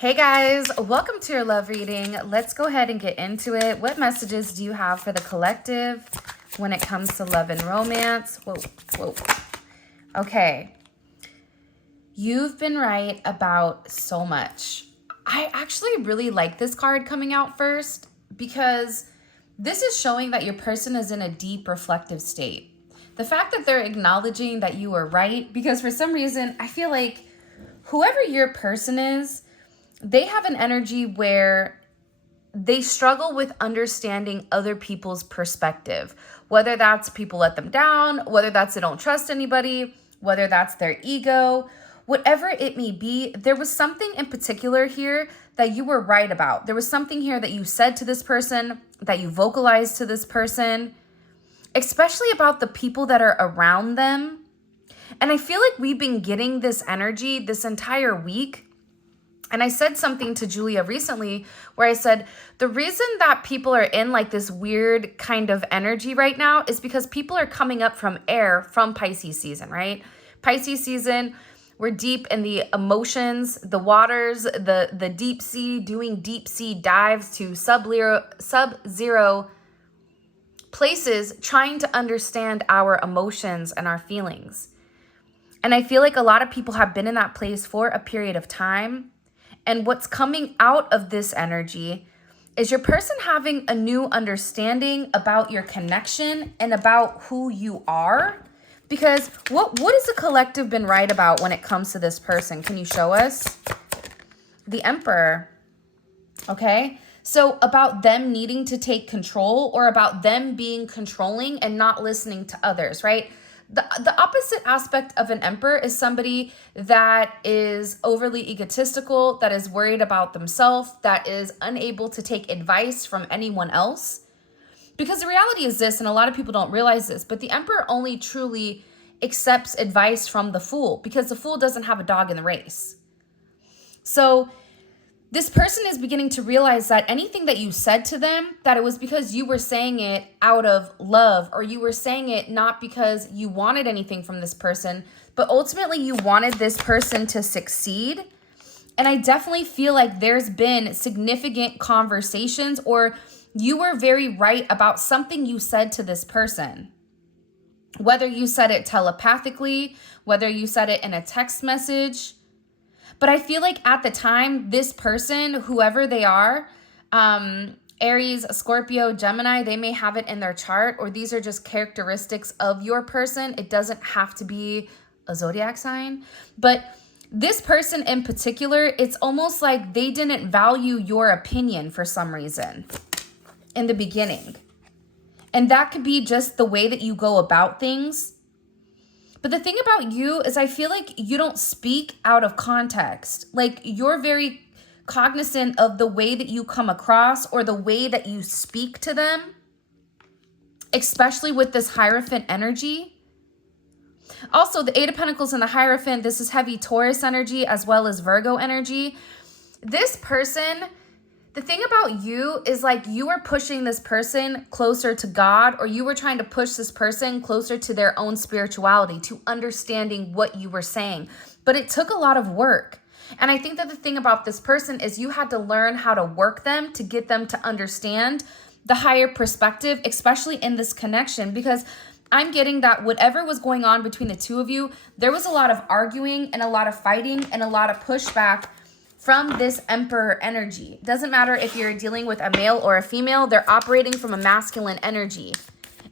Hey guys, welcome to your love reading. Let's go ahead and get into it. What messages do you have for the collective when it comes to love and romance? Whoa. Okay. You've been right about so much. I actually really like this card coming out first because this is showing that your person is in a deep reflective state. The fact that they're acknowledging that you were right, because for some reason, I feel like whoever your person is, they have an energy where they struggle with understanding other people's perspective, whether that's people let them down, whether that's they don't trust anybody, whether that's their ego, whatever it may be. There was something in particular here that you were right about. There was something here that you said to this person, that you vocalized to this person, especially about the people that are around them. And I feel like we've been getting this energy this entire week. And I said something to Julia recently where I said, the reason that people are in like this weird kind of energy right now is because people are coming up from air from Pisces season, right? Pisces season, we're deep in the emotions, the waters, the deep sea, doing deep sea dives to sub-zero places, trying to understand our emotions and our feelings. And I feel like a lot of people have been in that place for a period of time. And what's coming out of this energy is your person having a new understanding about your connection and about who you are. Because what has the collective been right about when it comes to this person? Can you show us? The Emperor. Okay. So about them needing to take control, or about them being controlling and not listening to others, right? The opposite aspect of an emperor is somebody that is overly egotistical, that is worried about themselves, that is unable to take advice from anyone else. Because the reality is this, and a lot of people don't realize this, but the emperor only truly accepts advice from the fool, because the fool doesn't have a dog in the race. So this person is beginning to realize that anything that you said to them, that it was because you were saying it out of love, or you were saying it not because you wanted anything from this person, but ultimately you wanted this person to succeed. And I definitely feel like there's been significant conversations, or you were very right about something you said to this person. Whether you said it telepathically, whether you said it in a text message. But I feel like at the time, this person, whoever they are, Aries, Scorpio, Gemini, they may have it in their chart, or these are just characteristics of your person. It doesn't have to be a zodiac sign. But this person in particular, it's almost like they didn't value your opinion for some reason in the beginning. And that could be just the way that you go about things. But the thing about you is I feel like you don't speak out of context. Like you're very cognizant of the way that you come across, or the way that you speak to them, especially with this Hierophant energy. Also, the Eight of Pentacles and the Hierophant, this is heavy Taurus energy as well as Virgo energy. This person, the thing about you is like you were pushing this person closer to God, or you were trying to push this person closer to their own spirituality, to understanding what you were saying. But it took a lot of work. And I think that the thing about this person is you had to learn how to work them to get them to understand the higher perspective, especially in this connection, because I'm getting that whatever was going on between the two of you, there was a lot of arguing and a lot of fighting and a lot of pushback from this Emperor energy. It doesn't matter if you're dealing with a male or a female, they're operating from a masculine energy.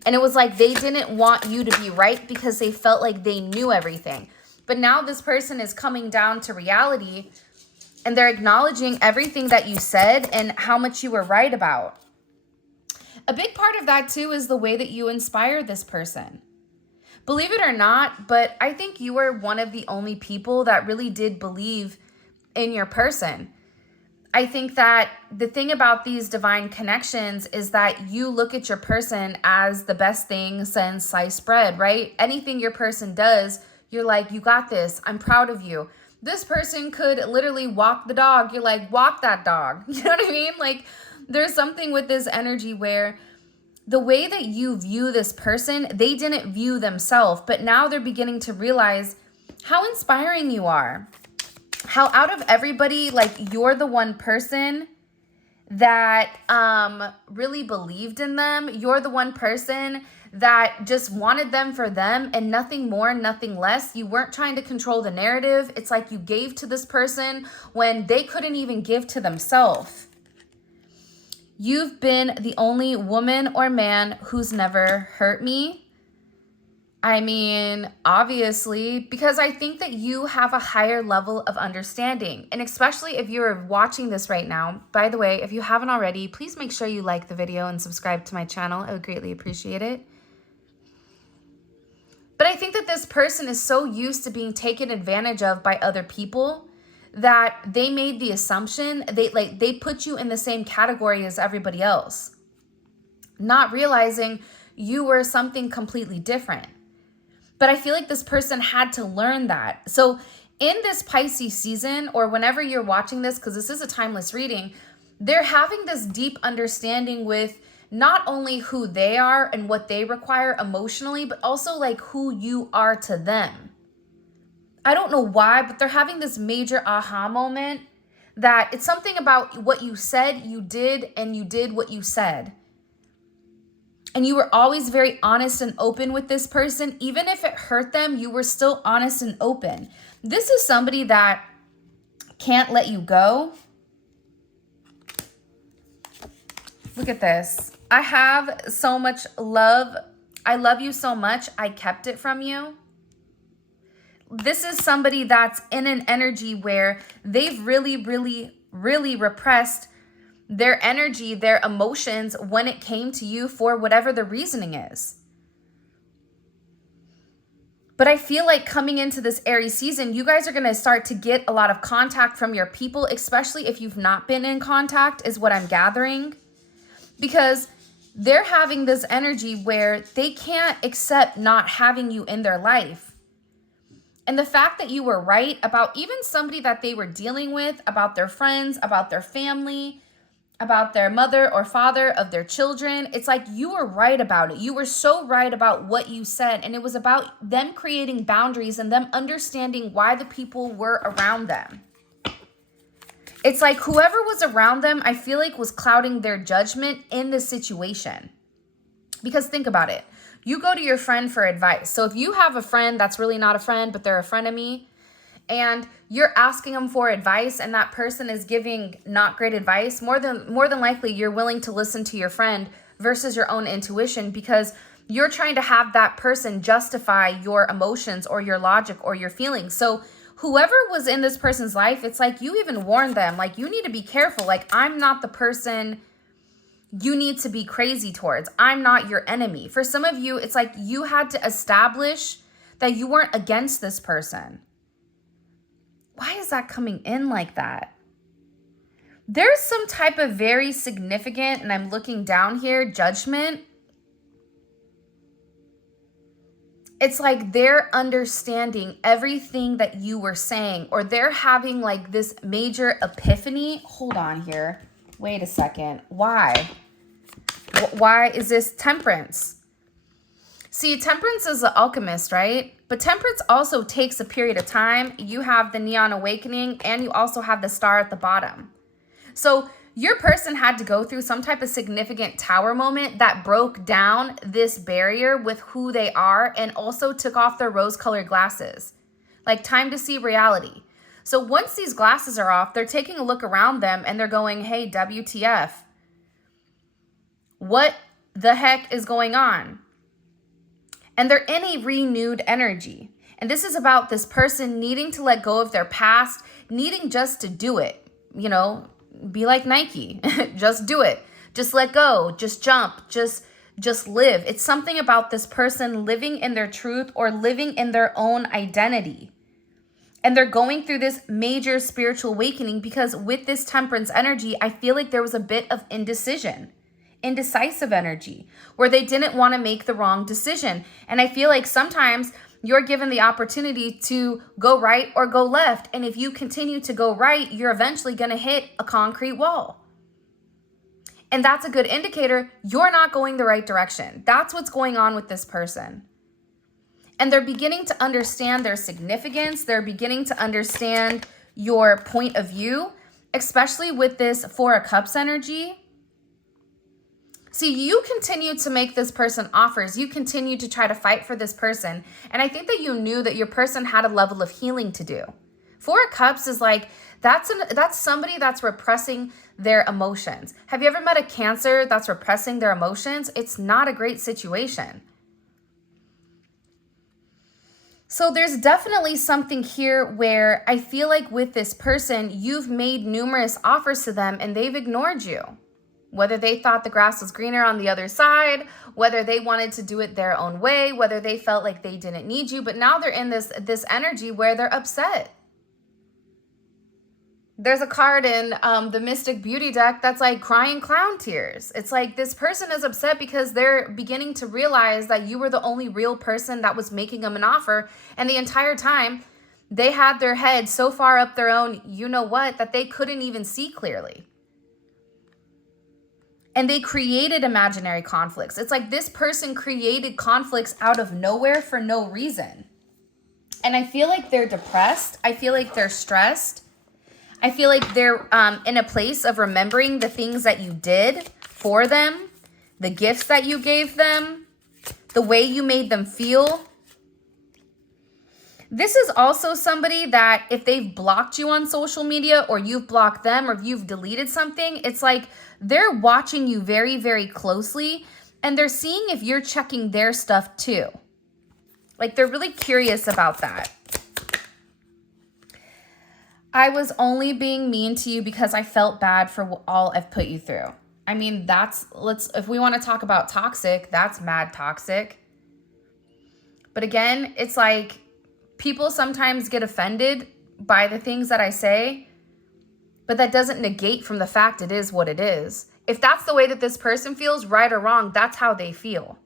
And it was like they didn't want you to be right because they felt like they knew everything. But now this person is coming down to reality, and they're acknowledging everything that you said and how much you were right about. A big part of that too is the way that you inspire this person. Believe it or not, but I think you are one of the only people that really did believe in your person. I think that the thing about these divine connections is that you look at your person as the best thing since sliced bread, right? Anything your person does, you're like, you got this. I'm proud of you. This person could literally walk the dog. You're like, walk that dog. You know what I mean? Like there's something with this energy where the way that you view this person, they didn't view themselves, but now they're beginning to realize how inspiring you are. how out of everybody, like, you're the one person that really believed in them. You're the one person that just wanted them for them and nothing more, nothing less. You weren't trying to control the narrative. It's like you gave to this person when they couldn't even give to themselves. You've been the only woman or man who's never hurt me. I mean, obviously, because I think that you have a higher level of understanding. And especially if you're watching this right now, by the way, if you haven't already, please make sure you like the video and subscribe to my channel. I would greatly appreciate it. But I think that this person is so used to being taken advantage of by other people that they made the assumption, they put you in the same category as everybody else, not realizing you were something completely different. But I feel like this person had to learn that. So in this Pisces season, or whenever you're watching this, because this is a timeless reading, they're having this deep understanding with not only who they are and what they require emotionally, but also like who you are to them. I don't know why, but they're having this major aha moment that it's something about what you said, you did, and you did what you said. And you were always very honest and open with this person. Even if it hurt them, you were still honest and open. This is somebody that can't let you go. Look at this. I have so much love. I love you so much. I kept it from you. This is somebody that's in an energy where they've really repressed their energy, their emotions when it came to you for whatever the reasoning is. But I feel like coming into this Aries season, you guys are going to start to get a lot of contact from your people, especially if you've not been in contact, is what I'm gathering. Because they're having this energy where they can't accept not having you in their life. And the fact that you were right about even somebody that they were dealing with, about their friends, about their family, about their mother or father of their children, it's like you were right about it. You were so right about what you said. And it was about them creating boundaries and them understanding why the people were around them. It's like whoever was around them, I feel like was clouding their judgment in the situation. Because think about it. You go to your friend for advice. So if you have a friend that's really not a friend, but they're a frenemy, and you're asking them for advice and that person is giving not great advice, more than likely you're willing to listen to your friend versus your own intuition, because you're trying to have that person justify your emotions or your logic or your feelings. So whoever was in this person's life, it's like you even warned them, like, you need to be careful. Like, I'm not the person you need to be crazy towards. I'm not your enemy. For some of you, it's like you had to establish that you weren't against this person. Why is that coming in like that? There's some type of very significant, and I'm looking down here, judgment. It's like they're understanding everything that you were saying, or they're having like this major epiphany. Hold on here. Wait a second. Why? Why is this Temperance? See, Temperance is the alchemist, right? But Temperance also takes a period of time. You have the Neon Awakening, and you also have the star at the bottom. So your person had to go through some type of significant tower moment that broke down this barrier with who they are and also took off their rose-colored glasses. Like, time to see reality. So once these glasses are off, they're taking a look around them and they're going, hey, WTF. What the heck is going on? And they're in a renewed energy. And this is about this person needing to let go of their past, needing just to do it. You know, be like Nike. Just do it. Just let go. Just jump. Just live. It's something about this person living in their truth or living in their own identity. And they're going through this major spiritual awakening because with this Temperance energy, I feel like there was a bit of indecisive energy where they didn't want to make the wrong decision. And I feel like sometimes you're given the opportunity to go right or go left. And if you continue to go right, you're eventually going to hit a concrete wall. And that's a good indicator you're not going the right direction. That's what's going on with this person. And they're beginning to understand their significance. They're beginning to understand your point of view, especially with this Four of Cups energy. See, you continue to make this person offers. You continue to try to fight for this person. And I think that you knew that your person had a level of healing to do. Four of Cups is like, that's somebody that's repressing their emotions. Have you ever met a Cancer that's repressing their emotions? It's not a great situation. So there's definitely something here where I feel like with this person, you've made numerous offers to them and they've ignored you. Whether they thought the grass was greener on the other side, whether they wanted to do it their own way, whether they felt like they didn't need you, but now they're in this energy where they're upset. There's a card in the Mystic Beauty deck that's like crying clown tears. It's like this person is upset because they're beginning to realize that you were the only real person that was making them an offer. And the entire time they had their head so far up their own, you know what, that they couldn't even see clearly. And they created imaginary conflicts. It's like this person created conflicts out of nowhere for no reason. And I feel like they're depressed. I feel like they're stressed. I feel like they're in a place of remembering the things that you did for them, the gifts that you gave them, the way you made them feel. This is also somebody that if they've blocked you on social media or you've blocked them or if you've deleted something, it's like they're watching you very, very closely and they're seeing if you're checking their stuff too. Like they're really curious about that. I was only being mean to you because I felt bad for all I've put you through. I mean, if we want to talk about toxic, that's mad toxic. But again, it's like people sometimes get offended by the things that I say, but that doesn't negate from the fact it is what it is. If that's the way that this person feels, right or wrong, that's how they feel.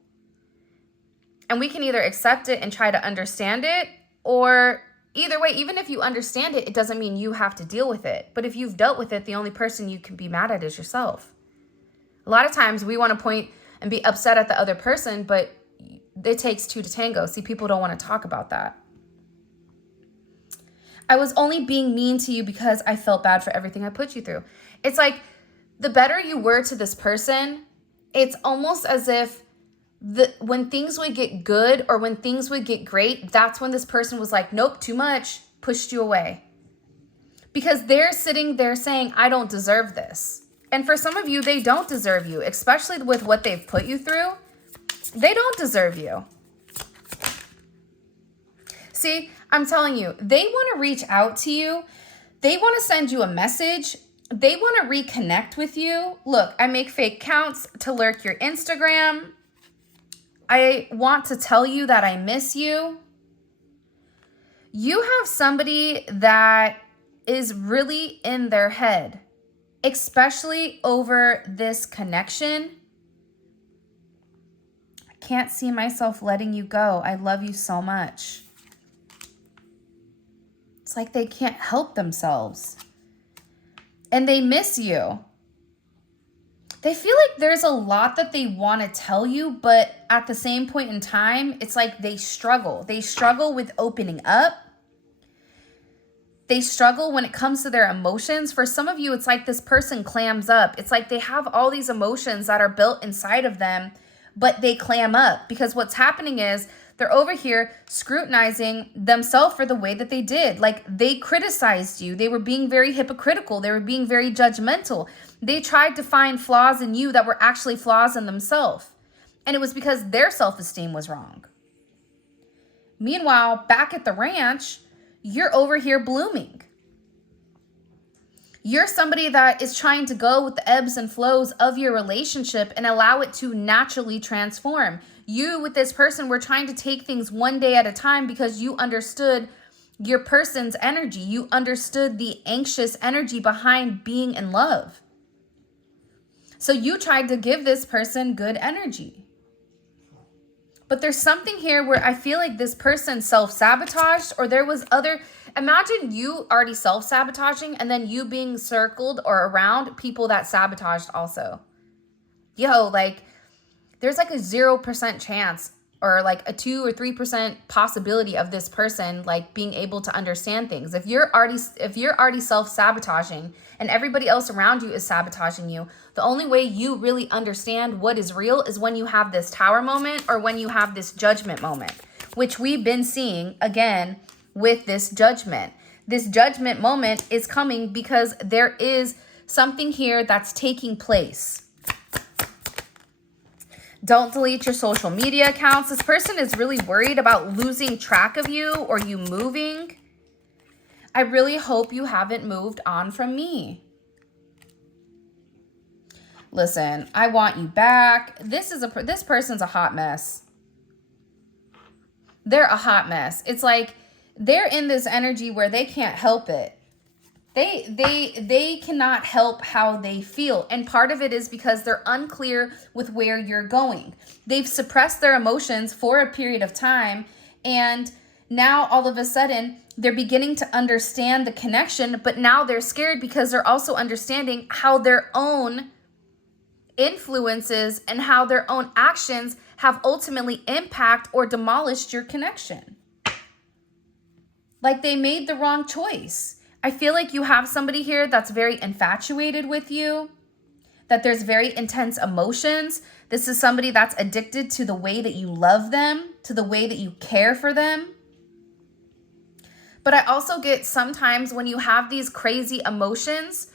And we can either accept it and try to understand it, or either way, even if you understand it, it doesn't mean you have to deal with it. But if you've dealt with it, the only person you can be mad at is yourself. A lot of times we want to point and be upset at the other person, but it takes two to tango. See, people don't want to talk about that. I was only being mean to you because I felt bad for everything I put you through. It's like the better you were to this person, it's almost as if when things would get good or when things would get great, that's when this person was like, nope, too much, pushed you away. Because they're sitting there saying, I don't deserve this. And for some of you, they don't deserve you, especially with what they've put you through. They don't deserve you. See, I'm telling you, they want to reach out to you. They want to send you a message. They want to reconnect with you. Look, I make fake accounts to lurk your Instagram. I want to tell you that I miss you. You have somebody that is really in their head, especially over this connection. I can't see myself letting you go. I love you so much. It's like they can't help themselves. And they miss you. They feel like there's a lot that they want to tell you, but at the same point in time, it's like they struggle. They struggle with opening up. They struggle when it comes to their emotions. For some of you, it's like this person clams up. It's like they have all these emotions that are built inside of them, but they clam up because what's happening is they're over here scrutinizing themselves for the way that they did. Like they criticized you. They were being very hypocritical. They were being very judgmental. They tried to find flaws in you that were actually flaws in themselves. And it was because their self-esteem was wrong. Meanwhile, back at the ranch, you're over here blooming. You're somebody that is trying to go with the ebbs and flows of your relationship and allow it to naturally transform. You with this person were trying to take things one day at a time because you understood your person's energy. You understood the anxious energy behind being in love. So you tried to give this person good energy. But there's something here where I feel like this person self-sabotaged, or there was other. Imagine you already self-sabotaging and then you being circled or around people that sabotaged also. Yo, like there's like a 0% chance or like a 2 or 3% possibility of this person like being able to understand things. If you're already self-sabotaging and everybody else around you is sabotaging you, the only way you really understand what is real is when you have this Tower moment or when you have this Judgment moment, which we've been seeing again with this Judgment. This Judgment moment is coming because there is something here that's taking place. Don't delete your social media accounts. This person is really worried about losing track of you or you moving. I really hope you haven't moved on from me. Listen, I want you back. This person's a hot mess. They're a hot mess. It's like they're in this energy where they can't help it. They cannot help how they feel. And part of it is because they're unclear with where you're going. They've suppressed their emotions for a period of time. And now all of a sudden they're beginning to understand the connection, but now they're scared because they're also understanding how their own influences and how their own actions have ultimately impact or demolished your connection. Like they made the wrong choice. I feel like you have somebody here that's very infatuated with you, that there's very intense emotions. This is somebody that's addicted to the way that you love them, to the way that you care for them. But I also get sometimes when you have these crazy emotions,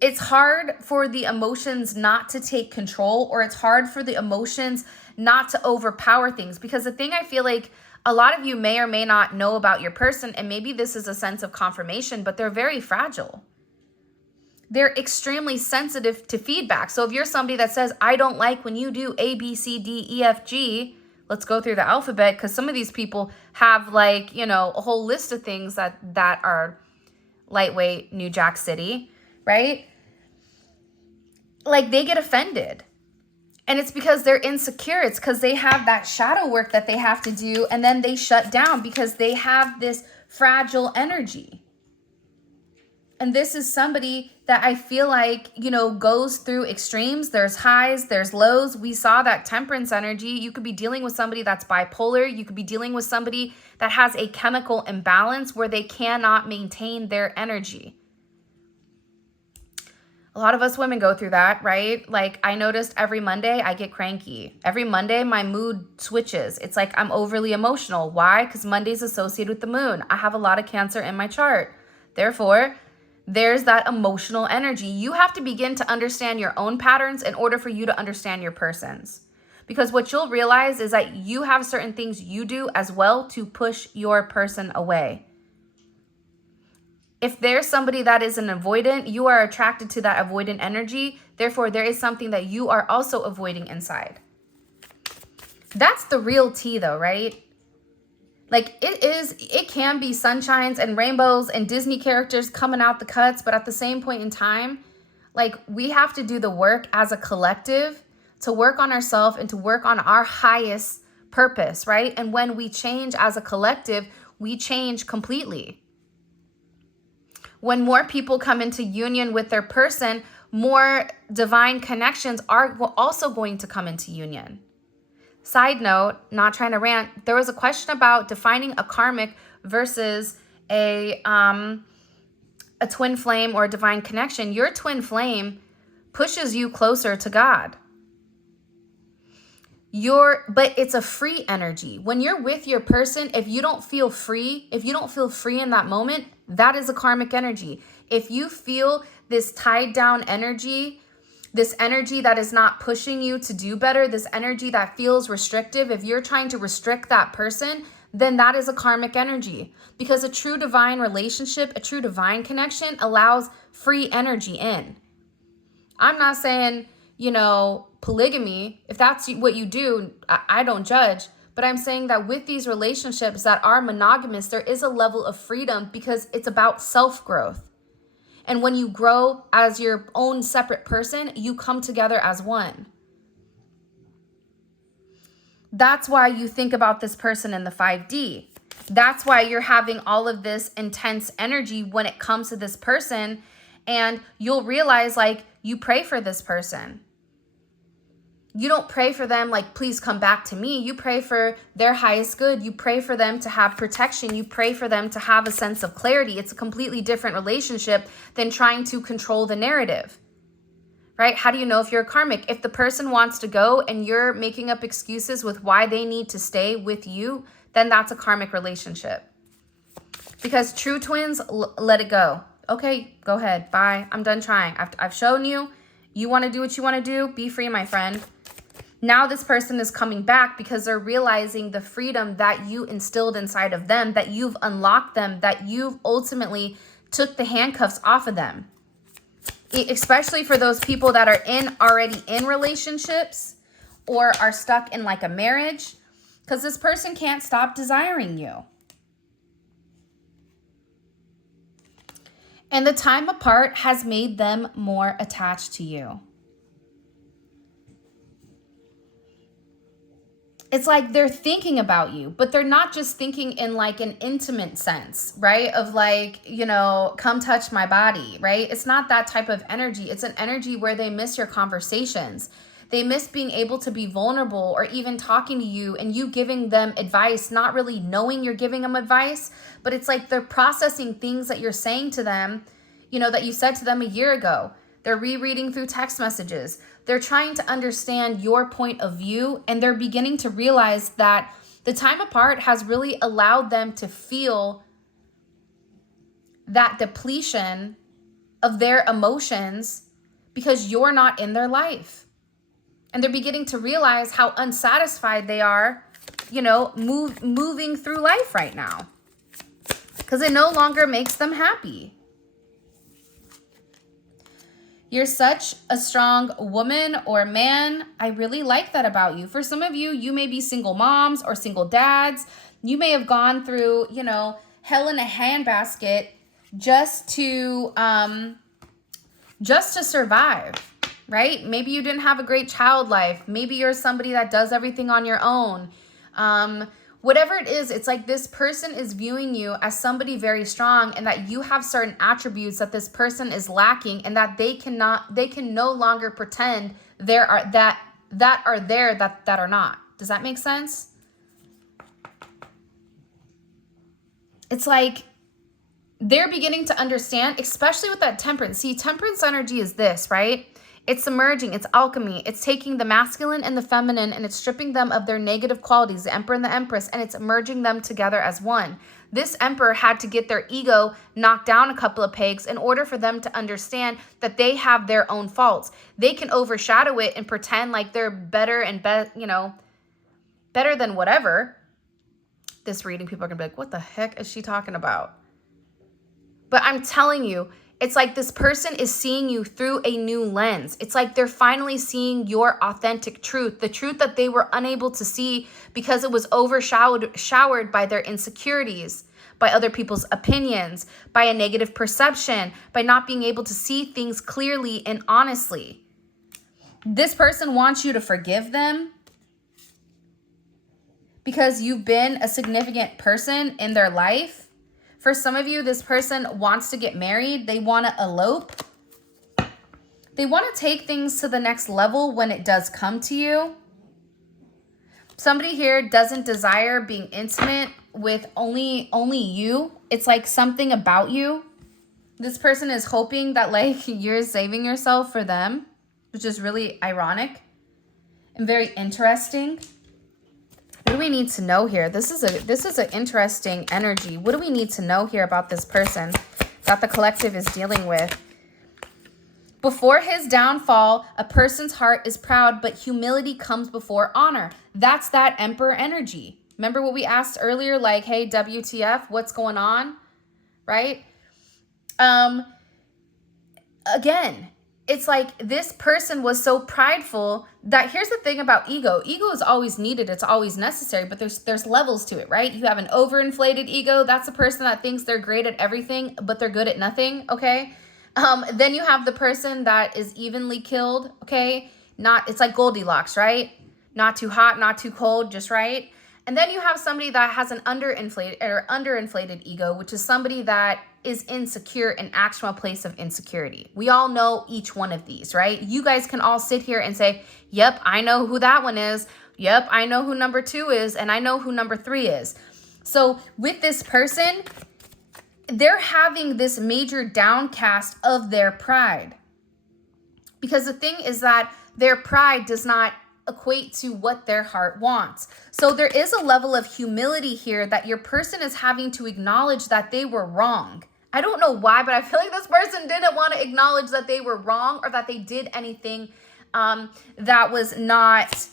it's hard for the emotions not to take control, or it's hard for the emotions not to overpower things. Because the thing I feel like a lot of you may or may not know about your person, and maybe this is a sense of confirmation, but they're very fragile. They're extremely sensitive to feedback. So if you're somebody that says, I don't like when you do A, B, C, D, E, F, G, let's go through the alphabet, because some of these people have like, you know, a whole list of things that are lightweight, New Jack City, right? Like they get offended. And it's because they're insecure. It's because they have that shadow work that they have to do. And then they shut down because they have this fragile energy. And this is somebody that I feel like, you know, goes through extremes. There's highs, there's lows. We saw that Temperance energy. You could be dealing with somebody that's bipolar. You could be dealing with somebody that has a chemical imbalance where they cannot maintain their energy. A lot of us women go through that, right? Like I noticed every Monday I get cranky. Every Monday my mood switches. It's like I'm overly emotional. Why? Because Monday's associated with the moon. I have a lot of Cancer in my chart. Therefore, there's that emotional energy. You have to begin to understand your own patterns in order for you to understand your person's. Because what you'll realize is that you have certain things you do as well to push your person away. If there's somebody that is an avoidant, you are attracted to that avoidant energy. Therefore, there is something that you are also avoiding inside. That's the real tea though, right? Like it can be sunshines and rainbows and Disney characters coming out the cuts, but at the same point in time, like we have to do the work as a collective to work on ourselves and to work on our highest purpose, right? And when we change as a collective, we change completely. When more people come into union with their person, more divine connections are also going to come into union. Side note, not trying to rant, there was a question about defining a karmic versus a twin flame or a divine connection. Your twin flame pushes you closer to God. But it's a free energy. When you're with your person, if you don't feel free in that moment, that is a karmic energy. If you feel this tied down energy, this energy that is not pushing you to do better, this energy that feels restrictive, if you're trying to restrict that person, then that is a karmic energy. Because a true divine relationship, a true divine connection allows free energy in. I'm not saying, you know, polygamy, if that's what you do, I don't judge. But I'm saying that with these relationships that are monogamous, there is a level of freedom because it's about self-growth. And when you grow as your own separate person, you come together as one. That's why you think about this person in the 5D. That's why you're having all of this intense energy when it comes to this person. And you'll realize, like, you pray for this person. You don't pray for them like, please come back to me. You pray for their highest good. You pray for them to have protection. You pray for them to have a sense of clarity. It's a completely different relationship than trying to control the narrative, right? How do you know if you're a karmic? If the person wants to go and you're making up excuses with why they need to stay with you, then that's a karmic relationship. Because true twins, let it go. Okay, go ahead. Bye. I'm done trying. I've shown you. You want to do what you want to do. Be free, my friend. Now this person is coming back because they're realizing the freedom that you instilled inside of them, that you've unlocked them, that you've ultimately took the handcuffs off of them. Especially for those people that are already in relationships or are stuck in like a marriage, because this person can't stop desiring you. And the time apart has made them more attached to you. It's like they're thinking about you, but they're not just thinking in like an intimate sense, right? Of like, you know, come touch my body, right? It's not that type of energy. It's an energy where they miss your conversations. They miss being able to be vulnerable or even talking to you and you giving them advice, not really knowing you're giving them advice, but it's like they're processing things that you're saying to them, you know, that you said to them a year ago. They're rereading through text messages. They're trying to understand your point of view, and they're beginning to realize that the time apart has really allowed them to feel that depletion of their emotions because you're not in their life. And they're beginning to realize how unsatisfied they are, you know, moving through life right now because it no longer makes them happy. You're such a strong woman or man. I really like that about you. For some of you, you may be single moms or single dads. You may have gone through, you know, hell in a handbasket just to survive, right? Maybe you didn't have a great child life. Maybe you're somebody that does everything on your own. Whatever it is, it's like this person is viewing you as somebody very strong and that you have certain attributes that this person is lacking and that they can no longer pretend that are not. Does that make sense? It's like they're beginning to understand, especially with that temperance. See, temperance energy is this, right? It's emerging, it's alchemy. It's taking the masculine and the feminine and it's stripping them of their negative qualities, the emperor and the empress, and it's merging them together as one. This emperor had to get their ego knocked down a couple of pegs in order for them to understand that they have their own faults. They can overshadow it and pretend like they're better and better than whatever. This reading, people are gonna be like, what the heck is she talking about? But I'm telling you, it's like this person is seeing you through a new lens. It's like they're finally seeing your authentic truth, the truth that they were unable to see because it was showered by their insecurities, by other people's opinions, by a negative perception, by not being able to see things clearly and honestly. This person wants you to forgive them because you've been a significant person in their life. For some of you, this person wants to get married. They want to elope. They want to take things to the next level when it does come to you. Somebody here doesn't desire being intimate with only you. It's like something about you. This person is hoping that like you're saving yourself for them, which is really ironic and very interesting. What do we need to know here? This is an interesting energy. What do we need to know here about this person that the collective is dealing with? Before his downfall, a person's heart is proud, but humility comes before honor. That's that emperor energy. Remember what we asked earlier? Like, hey, WTF, what's going on? Right? Again, it's like this person was so prideful that here's the thing about ego. Ego is always needed. It's always necessary, but there's levels to it, right? You have an overinflated ego. That's a person that thinks they're great at everything, but they're good at nothing, okay? Then you have the person that is evenly killed, okay? It's like Goldilocks, right? Not too hot, not too cold, just right. And then you have somebody that has an underinflated ego, which is somebody that is insecure and acts from a place of insecurity. We all know each one of these, right? You guys can all sit here and say, yep, I know who that one is. Yep, I know who number 2 is, and I know who number 3 is. So with this person, they're having this major downcast of their pride. Because the thing is that their pride does not equate to what their heart wants. So there is a level of humility here that your person is having to acknowledge that they were wrong. I don't know why, but I feel like this person didn't want to acknowledge that they were wrong or that they did anything that was not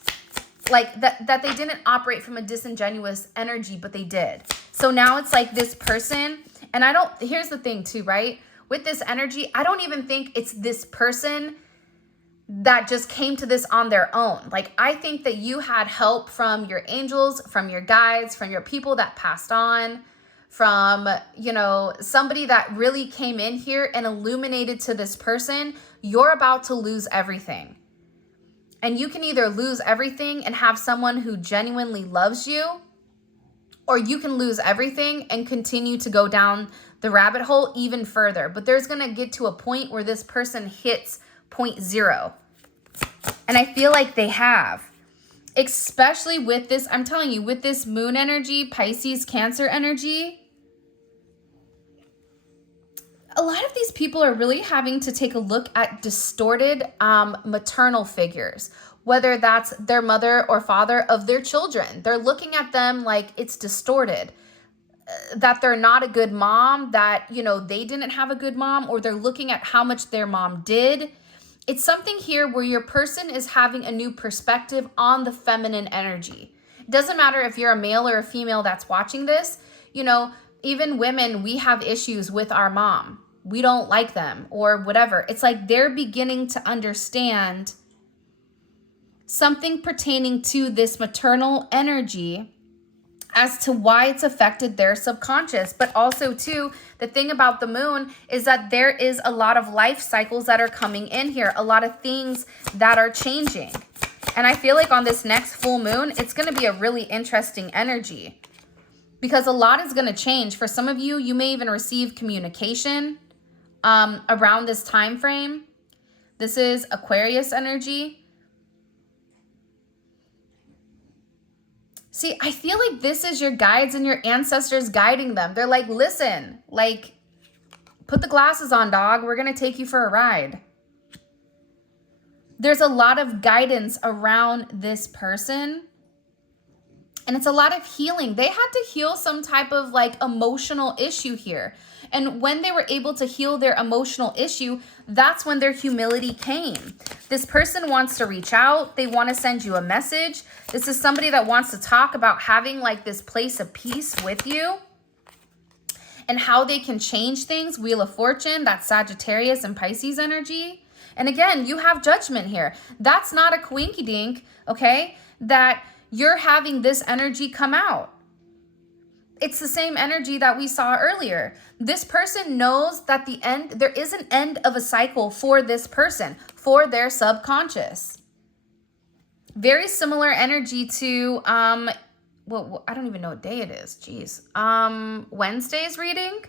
like that they didn't operate from a disingenuous energy, but they did. So now it's like this person, and here's the thing too, right? With this energy, I don't even think it's this person that just came to this on their own. Like, I think that you had help from your angels, from your guides, from your people that passed on, from, you know, somebody that really came in here and illuminated to this person, you're about to lose everything. And you can either lose everything and have someone who genuinely loves you, or you can lose everything and continue to go down the rabbit hole even further. But there's going to get to a point where this person hits point 0. And I feel like they have. Especially with this, I'm telling you, with this moon energy, Pisces, Cancer energy, a lot of these people are really having to take a look at distorted maternal figures, whether that's their mother or father of their children. They're looking at them like it's distorted, that they're not a good mom, that, you know, they didn't have a good mom, or they're looking at how much their mom did. It's something here where your person is having a new perspective on the feminine energy. It doesn't matter if you're a male or a female that's watching this. You know, even women, we have issues with our mom. We don't like them or whatever. It's like they're beginning to understand something pertaining to this maternal energy as to why it's affected their subconscious. But also too, the thing about the moon is that there is a lot of life cycles that are coming in here, a lot of things that are changing. And I feel like on this next full moon, it's going to be a really interesting energy because a lot is going to change. For some of you, you may even receive communication around this time frame. This is Aquarius energy. See, I feel like this is your guides and your ancestors guiding them. They're like, listen, like, put the glasses on, dog. We're going to take you for a ride. There's a lot of guidance around this person. And it's a lot of healing. They had to heal some type of like emotional issue here. And when they were able to heal their emotional issue, that's when their humility came. This person wants to reach out. They want to send you a message. This is somebody that wants to talk about having like this place of peace with you and how they can change things. Wheel of Fortune, that's Sagittarius and Pisces energy. And again, you have Judgment here. That's not a coinky dink, okay? That you're having this energy come out. It's the same energy that we saw earlier. This person knows that there is an end of a cycle for this person, for their subconscious. Very similar energy to, well, I don't even know what day it is. Jeez. Wednesday's reading.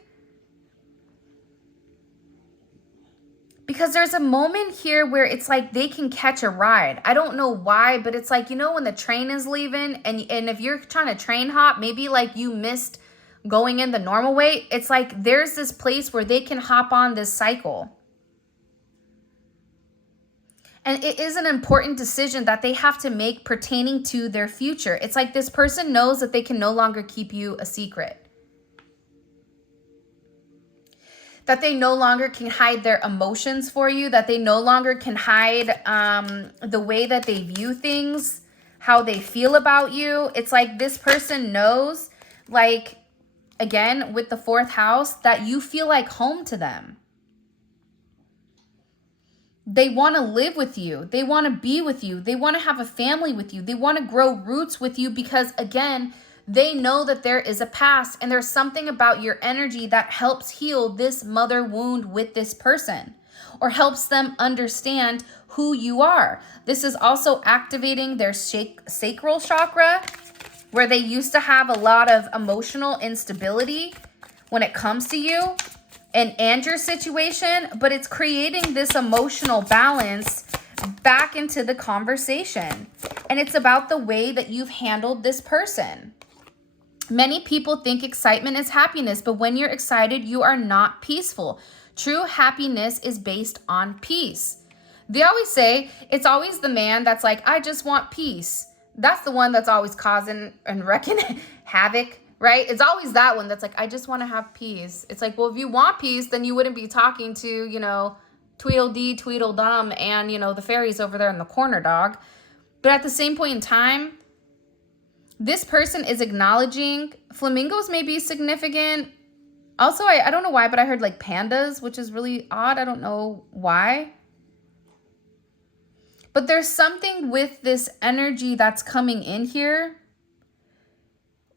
Because there's a moment here where it's like they can catch a ride. I don't know why, but it's like, you know, when the train is leaving and if you're trying to train hop, maybe like you missed going in the normal way. It's like there's this place where they can hop on this cycle. And it is an important decision that they have to make pertaining to their future. It's like this person knows that they can no longer keep you a secret. That they no longer can hide their emotions for you, that they no longer can hide the way that they view things, how they feel about you. It's like this person knows, like, again, with the 4th house, that you feel like home to them. They want to live with you. They want to be with you. They want to have a family with you. They want to grow roots with you because, again, they know that there is a past and there's something about your energy that helps heal this mother wound with this person or helps them understand who you are. This is also activating their sacral chakra, where they used to have a lot of emotional instability when it comes to you. and your situation, but it's creating this emotional balance back into the conversation. And it's about the way that you've handled this person. Many people think excitement is happiness, but when you're excited, you are not peaceful. True happiness is based on peace. They always say it's always the man that's like, I just want peace. That's the one that's always causing and wrecking havoc, right? It's always that one that's like, I just want to have peace. It's like, well, if you want peace, then you wouldn't be talking to, you know, Tweedledee, Tweedledum, and, you know, the fairies over there in the corner, dog. But at the same point in time, this person is acknowledging flamingos may be significant. Also, I don't know why, but I heard like pandas, which is really odd. I don't know why. But there's something with this energy that's coming in here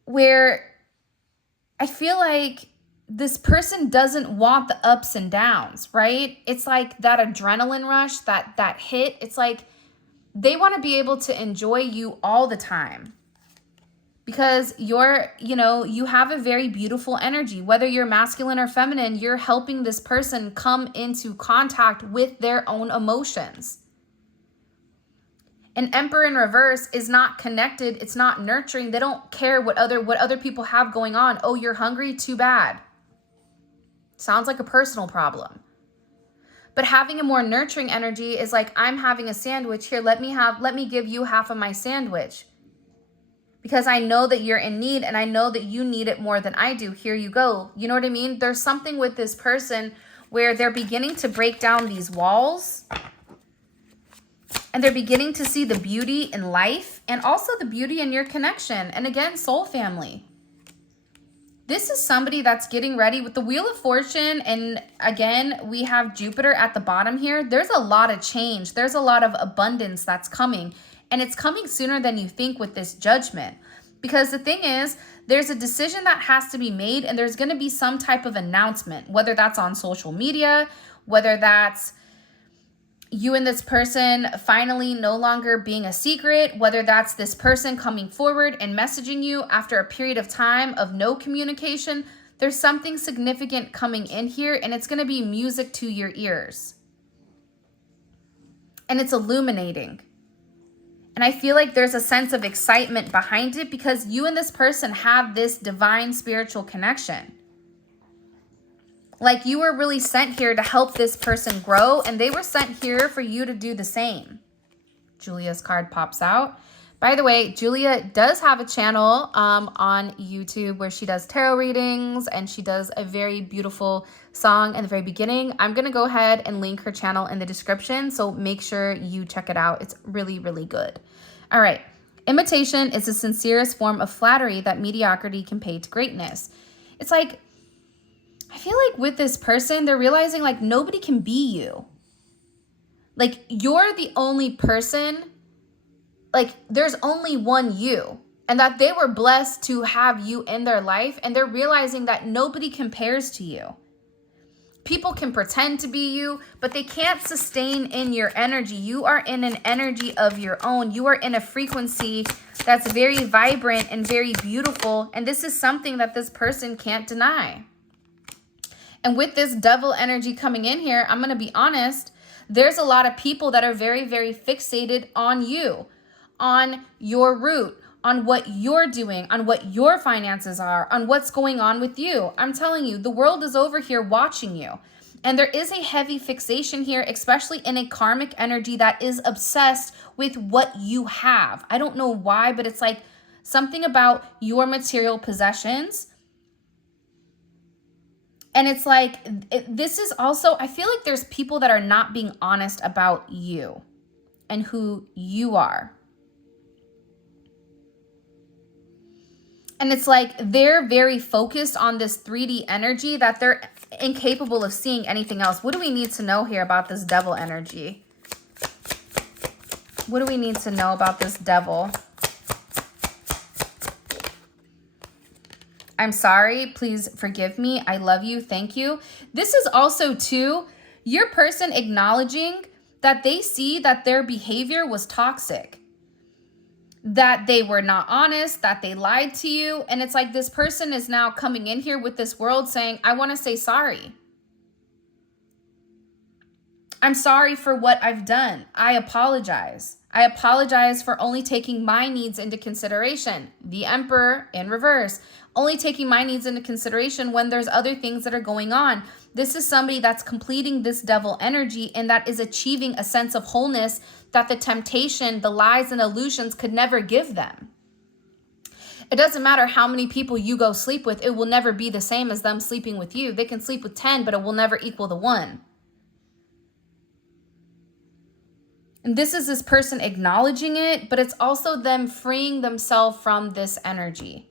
where I feel like this person doesn't want the ups and downs, right? It's like that adrenaline rush, that hit. It's like they want to be able to enjoy you all the time. Because you're, you know, you have a very beautiful energy. Whether you're masculine or feminine, you're helping this person come into contact with their own emotions. An Emperor in reverse is not connected. It's not nurturing. They don't care what other people have going on. Oh, you're hungry? Too bad. Sounds like a personal problem. But having a more nurturing energy is like, I'm having a sandwich here. Let me give you half of my sandwich. Because I know that you're in need and I know that you need it more than I do. Here you go. You know what I mean? There's something with this person where they're beginning to break down these walls. And they're beginning to see the beauty in life and also the beauty in your connection. And again, soul family. This is somebody that's getting ready with the Wheel of Fortune. And again, we have Jupiter at the bottom here. There's a lot of change. There's a lot of abundance that's coming. And it's coming sooner than you think with this Judgment. Because the thing is, there's a decision that has to be made and there's going to be some type of announcement, whether that's on social media, whether that's you and this person finally no longer being a secret, whether that's this person coming forward and messaging you after a period of time of no communication. There's something significant coming in here and it's going to be music to your ears. And it's illuminating. And I feel like there's a sense of excitement behind it because you and this person have this divine spiritual connection. Like you were really sent here to help this person grow and they were sent here for you to do the same. Julia's card pops out. By the way, Julia does have a channel on YouTube where she does tarot readings and she does a very beautiful song in the very beginning. I'm going to go ahead and link her channel in the description, so make sure you check it out. It's really, really good. All right. Imitation is the sincerest form of flattery that mediocrity can pay to greatness. It's like, I feel like with this person, they're realizing like nobody can be you. Like you're the only person. Like there's only one you, and that they were blessed to have you in their life, and they're realizing that nobody compares to you. People can pretend to be you, but they can't sustain in your energy. You are in an energy of your own. You are in a frequency that's very vibrant and very beautiful, and this is something that this person can't deny. And with this devil energy coming in here, I'm going to be honest, there's a lot of people that are very, very fixated on you, on your root, on what you're doing, on what your finances are, on what's going on with you. I'm telling you, the world is over here watching you. And there is a heavy fixation here, especially in a karmic energy that is obsessed with what you have. I don't know why, but it's like something about your material possessions. And it's like, this is also, I feel like there's people that are not being honest about you and who you are. And it's like they're very focused on this 3D energy that they're incapable of seeing anything else. What do we need to know here about this devil energy? What do we need to know about this devil? I'm sorry. Please forgive me. I love you. Thank you. This is also too, your person acknowledging that they see that their behavior was toxic, that they were not honest, that they lied to you. And it's like this person is now coming in here with this world saying, I want to say sorry. I'm sorry for what I've done. I apologize. I apologize for only taking my needs into consideration. The Emperor in reverse. Only taking my needs into consideration when there's other things that are going on. This is somebody that's completing this devil energy and that is achieving a sense of wholeness that the temptation, the lies and illusions could never give them. It doesn't matter how many people you go sleep with. It will never be the same as them sleeping with you. They can sleep with 10, but it will never equal the 1. And this is this person acknowledging it, but it's also them freeing themselves from this energy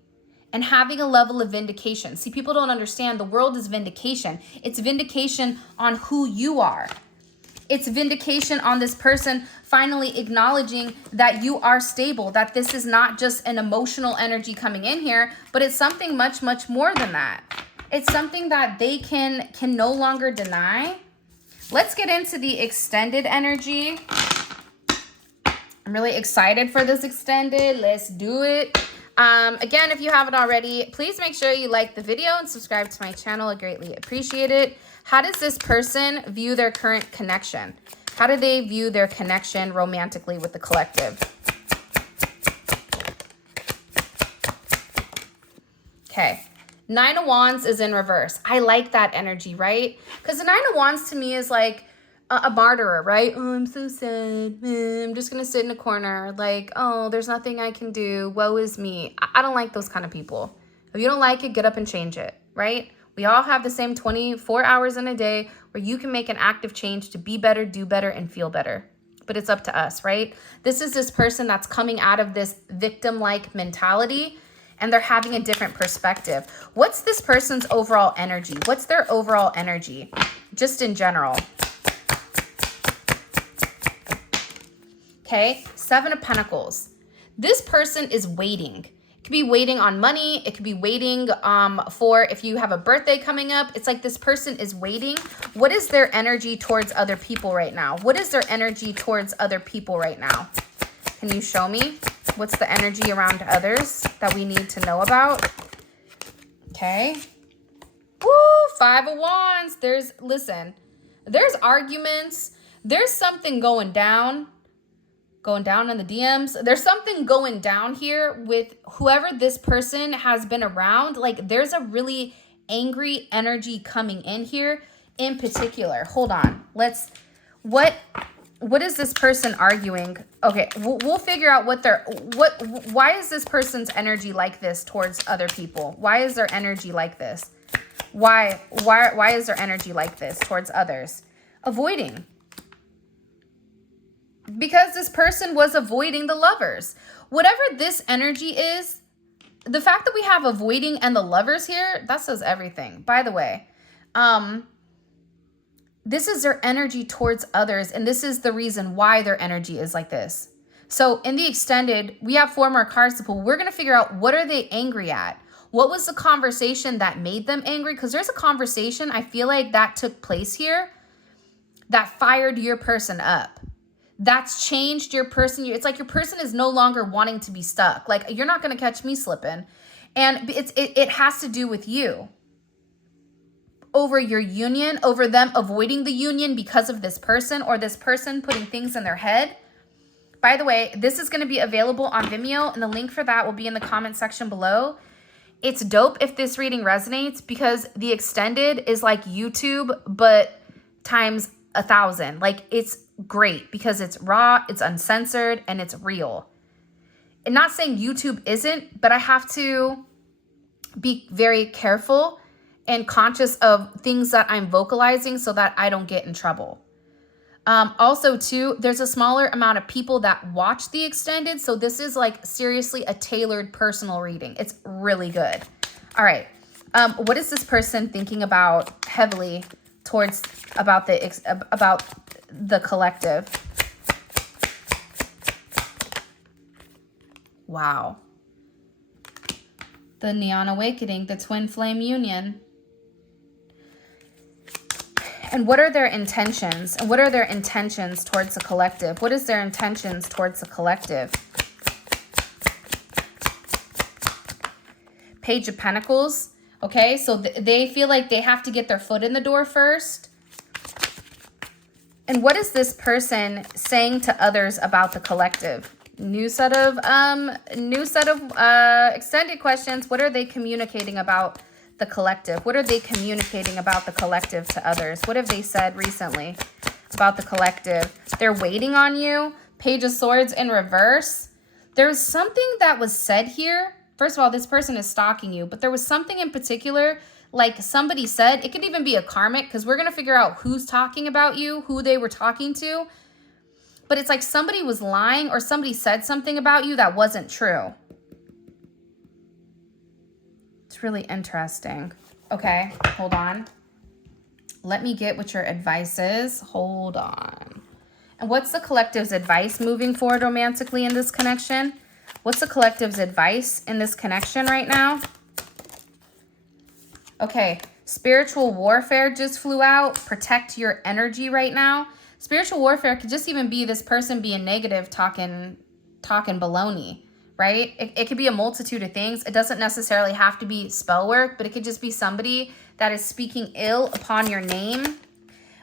and having a level of vindication. See, people don't understand the world is vindication. It's vindication on who you are. It's vindication on this person finally acknowledging that you are stable, that this is not just an emotional energy coming in here, but it's something much, much more than that. It's something that they can no longer deny. Let's get into the extended energy. I'm really excited for this extended. Let's do it. Again, if you haven't already, please make sure you like the video and subscribe to my channel. I greatly appreciate it. How does this person view their current connection? How do they view their connection romantically with the collective? Okay. 9 of Wands is in reverse. I like that energy, right? Because the 9 of Wands to me is like a martyr, right? Oh, I'm so sad. I'm just going to sit in a corner. Like, oh, there's nothing I can do. Woe is me. I don't like those kind of people. If you don't like it, get up and change it, right? We all have the same 24 hours in a day where you can make an active change to be better, do better, and feel better. But it's up to us, right? This is this person that's coming out of this victim-like mentality, and they're having a different perspective. What's this person's overall energy? What's their overall energy, just in general? Okay, 7 of Pentacles. This person is waiting. It could be waiting on money. It could be waiting for if you have a birthday coming up. It's like this person is waiting. What is their energy towards other people right now? What is their energy towards other people right now? Can you show me? What's the energy around others that we need to know about? Okay. Woo, 5 of Wands. Listen, there's arguments. There's something going down in the DMs. There's something going down here with whoever this person has been around. Like there's a really angry energy coming in here in particular. Hold on. What is this person arguing? Okay, we'll figure out why is this person's energy like this towards other people? Why is their energy like this? Why is their energy like this towards others? Avoiding. Because this person was avoiding the Lovers. Whatever this energy is, the fact that we have avoiding and the Lovers here, that says everything. By the way, this is their energy towards others, and this is the reason why their energy is like this. So in the extended, we have 4 more cards to pull. We're going to figure out, what are they angry at? What was the conversation that made them angry? Because there's a conversation, I feel like, that took place here that fired your person up. That's changed your person. It's like your person is no longer wanting to be stuck. Like, you're not going to catch me slipping. And it has to do with you. Over your union, over them avoiding the union because of this person, or this person putting things in their head. By the way, this is going to be available on Vimeo, and the link for that will be in the comment section below. It's dope if this reading resonates, because the extended is like YouTube, but times 1,000. Like, it's great because it's raw, it's uncensored, and it's real. And not saying YouTube isn't, but I have to be very careful and conscious of things that I'm vocalizing so that I don't get in trouble. Also, too, there's a smaller amount of people that watch the extended, so this is like seriously a tailored personal reading. It's really good. All right. What is this person thinking about heavily towards about the collective? Wow. The Neon Awakening, the Twin Flame Union. And what are their intentions? And what are their intentions towards the collective? What is their intentions towards the collective? Page of Pentacles. Okay, so they feel like they have to get their foot in the door first. And what is this person saying to others about the collective? New set of extended questions. What are they communicating about the collective? What are they communicating about the collective to others? What have they said recently about the collective? They're waiting on you. Page of Swords in reverse. There's something that was said here. First of all, this person is stalking you, but there was something in particular, like somebody said, it could even be a karmic, because we're going to figure out who's talking about you, who they were talking to. But it's like somebody was lying or somebody said something about you that wasn't true. It's really interesting. Okay, hold on. Let me get what your advice is. Hold on. And what's the collective's advice moving forward romantically in this connection? What's the collective's advice in this connection right now? Okay, spiritual warfare just flew out. Protect your energy right now. Spiritual warfare could just even be this person being negative, talking baloney, right? It could be a multitude of things. It doesn't necessarily have to be spell work, but it could just be somebody that is speaking ill upon your name.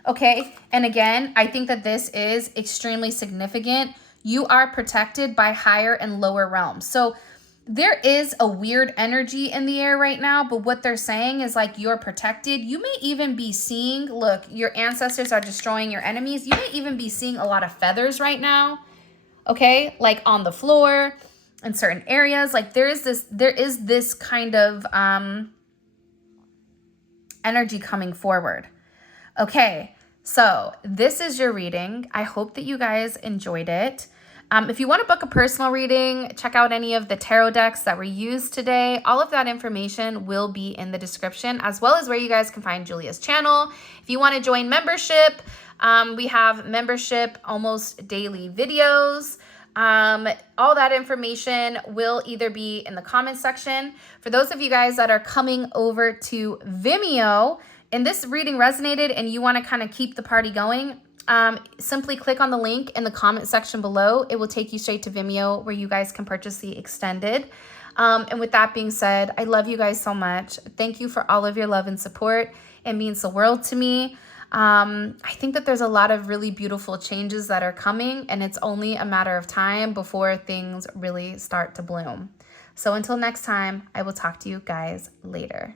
Okay, and again, I think that this is extremely significant. You are protected by higher and lower realms. So there is a weird energy in the air right now, but what they're saying is like you're protected. You may even be seeing, look, your ancestors are destroying your enemies. You may even be seeing a lot of feathers right now, okay? Like on the floor in certain areas. Like there is this kind of energy coming forward. Okay, so this is your reading. I hope that you guys enjoyed it. If you want to book a personal reading, check out any of the tarot decks that were used today. All of that information will be in the description, as well as where you guys can find Julia's channel. If you want to join membership, we have membership almost daily videos. All that information will either be in the comment section. For those of you guys that are coming over to Vimeo, and this reading resonated and you want to kind of keep the party going, simply click on the link in the comment section below. It will take you straight to Vimeo where you guys can purchase the extended. And with that being said, I love you guys so much. Thank you for all of your love and support. It means the world to me. I think that there's a lot of really beautiful changes that are coming, and it's only a matter of time before things really start to bloom. So until next time, I will talk to you guys later.